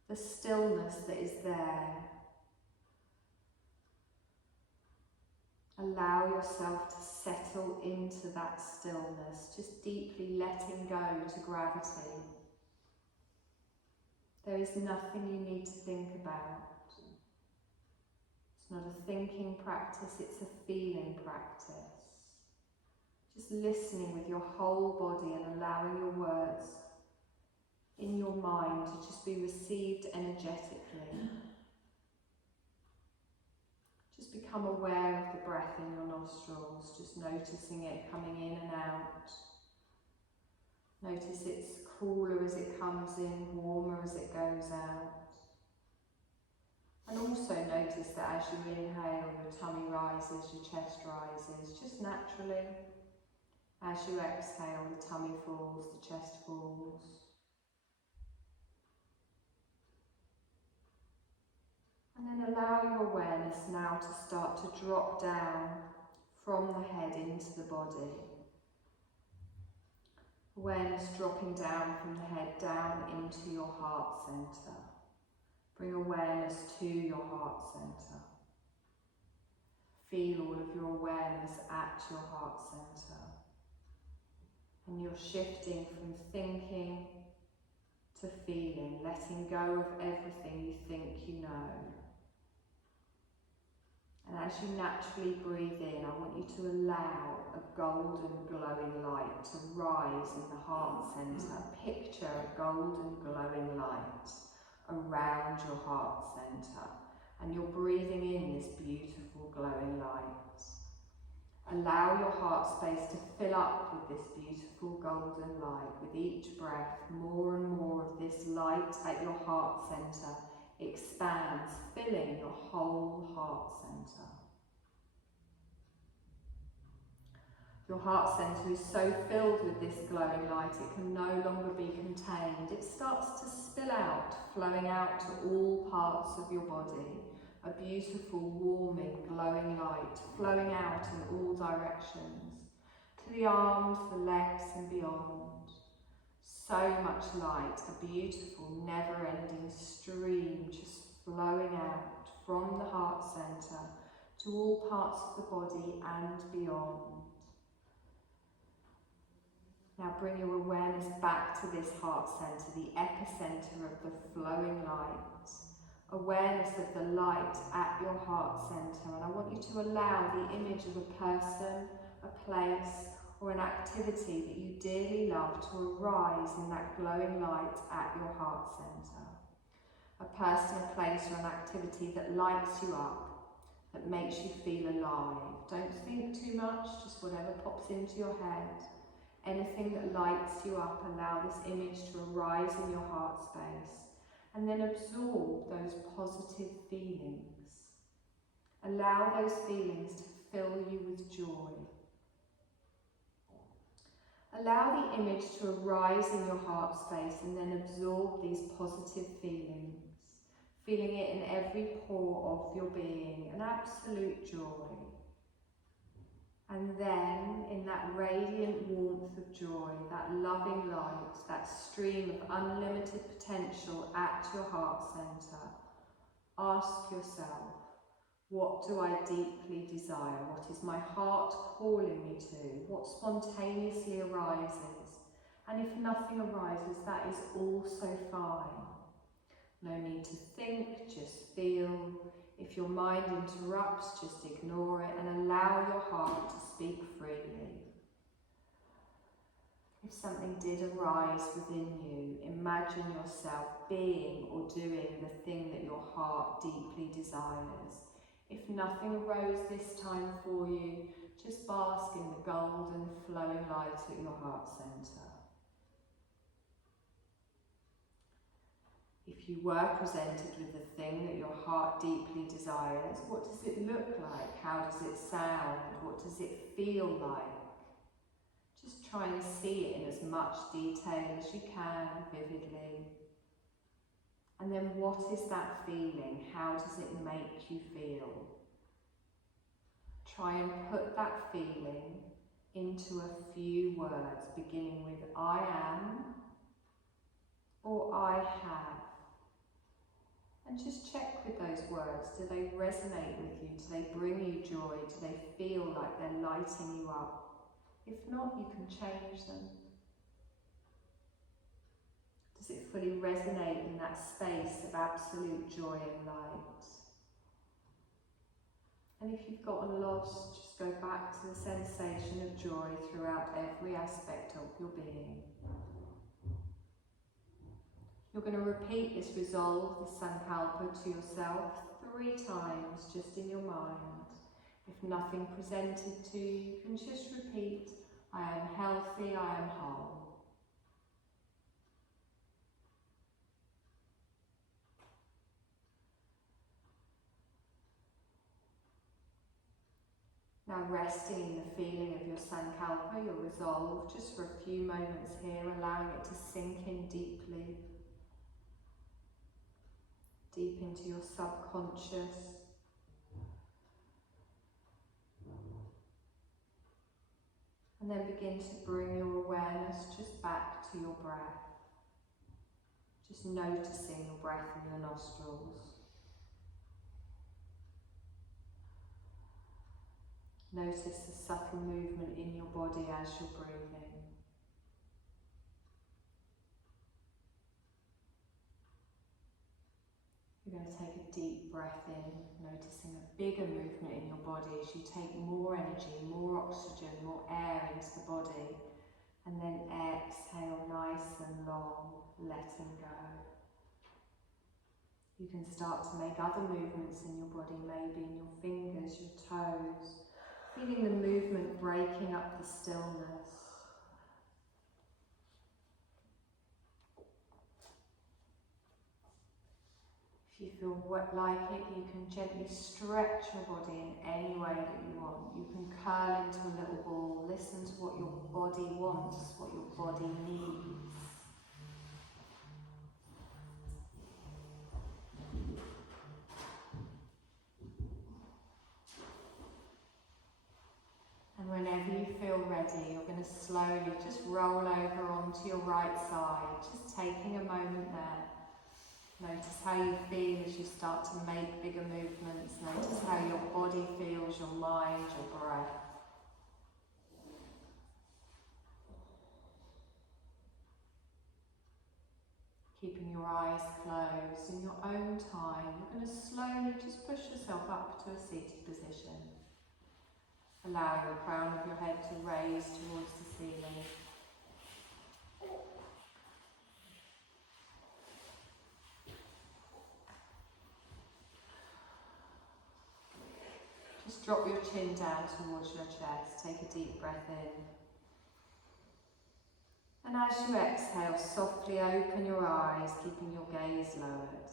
The stillness that is there. Allow yourself to settle into that stillness, just deeply letting go to gravity. There is nothing you need to think about. It's not a thinking practice, it's a feeling practice. Just listening with your whole body and allowing your words in your mind to just be received energetically. Just become aware of the breath in your nostrils, just noticing it coming in and out. Notice it's cooler as it comes in, warmer as it goes out. And also notice that as you inhale, your tummy rises, your chest rises, just naturally. As you exhale, the tummy falls, the chest falls. And then allow your awareness now to start to drop down from the head into the body. Awareness dropping down from the head down into your heart centre. Bring awareness to your heart centre. Feel all of your awareness at your heart centre. And you're shifting from thinking to feeling, letting go of everything you think you know. And as you naturally breathe in, I want you to allow a golden glowing light to rise in the heart centre. Picture a golden glowing light around your heart centre. And you're breathing in this beautiful glowing light. Allow your heart space to fill up with this beautiful golden light. With each breath, more and more of this light at your heart centre expands, filling your whole heart centre. Your heart centre is so filled with this glowing light it can no longer be contained. It starts to spill out, flowing out to all parts of your body. A beautiful, warming, glowing light flowing out in all directions, to the arms, the legs and beyond. So much light, a beautiful, never-ending stream just flowing out from the heart centre to all parts of the body and beyond. Now bring your awareness back to this heart centre, the epicentre of the flowing light. Awareness of the light at your heart centre, and I want you to allow the image of a person, a place or an activity that you dearly love to arise in that glowing light at your heart centre. A person, a place or an activity that lights you up, that makes you feel alive. Don't think too much, just whatever pops into your head. Anything that lights you up, allow this image to arise in your heart space. And then absorb those positive feelings. Allow those feelings to fill you with joy. Allow the image to arise in your heart space and then absorb these positive feelings. Feeling it in every pore of your being, an absolute joy. And then, in that radiant warmth of joy, that loving light, that stream of unlimited potential at your heart centre, ask yourself, what do I deeply desire? What is my heart calling me to? What spontaneously arises? And if nothing arises, that is also fine. No need to think, just feel. If your mind interrupts, just ignore it and allow your heart to speak freely. If something did arise within you, imagine yourself being or doing the thing that your heart deeply desires. If nothing arose this time for you, just bask in the golden flowing light at your heart centre. If you were presented with the thing that your heart deeply desires, what does it look like? How does it sound? What does it feel like? Just try and see it in as much detail as you can, vividly. And then what is that feeling? How does it make you feel? Try and put that feeling into a few words, beginning with I am or I have. And just check with those words. Do they resonate with you? Do they bring you joy? Do they feel like they're lighting you up? If not, you can change them. Does it fully resonate in that space of absolute joy and light? And if you've gotten lost, just go back to the sensation of joy throughout every aspect of your being. You're going to repeat this resolve, this sankalpa, to yourself 3 times just in your mind. If nothing presented to you, you can just repeat, I am healthy, I am whole. Now resting in the feeling of your sankalpa, your resolve, just for a few moments here, allowing it to sink in deeply, deep into your subconscious. And then begin to bring your awareness just back to your breath. Just noticing your breath in your nostrils. Notice the subtle movement in your body as you're breathing. You're going to take a deep breath in, noticing a bigger movement in your body as you take more energy, more oxygen, more air into the body, and then exhale nice and long, letting go. You can start to make other movements in your body, maybe in your fingers, your toes, feeling the movement breaking up the stillness. If you feel like it, you can gently stretch your body in any way that you want. You can curl into a little ball, listen to what your body wants, what your body needs. And whenever you feel ready, you're going to slowly just roll over onto your right side, just taking a moment there. Notice how you feel as you start to make bigger movements. Notice how your body feels, your mind, your breath. Keeping your eyes closed in your own time, you're going to slowly just push yourself up to a seated position. Allow the crown of your head to raise towards the ceiling. Just drop your chin down towards your chest. Take a deep breath in. And as you exhale, softly open your eyes, keeping your gaze lowered.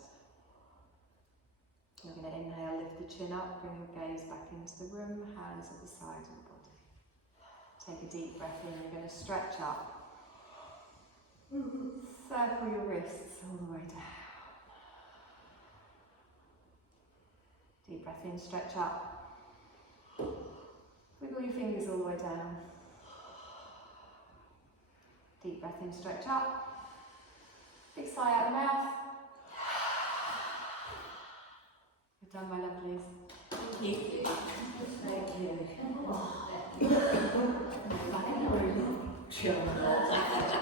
You're going to inhale, lift the chin up, bring your gaze back into the room, hands at the side of the body. Take a deep breath in, you're going to stretch up. Circle your wrists all the way down. Deep breath in, stretch up. Wiggle your fingers all the way down. Deep breath in, stretch up. Big sigh out the mouth. You're done, my lovelies. Thank you. Thank you. Sure.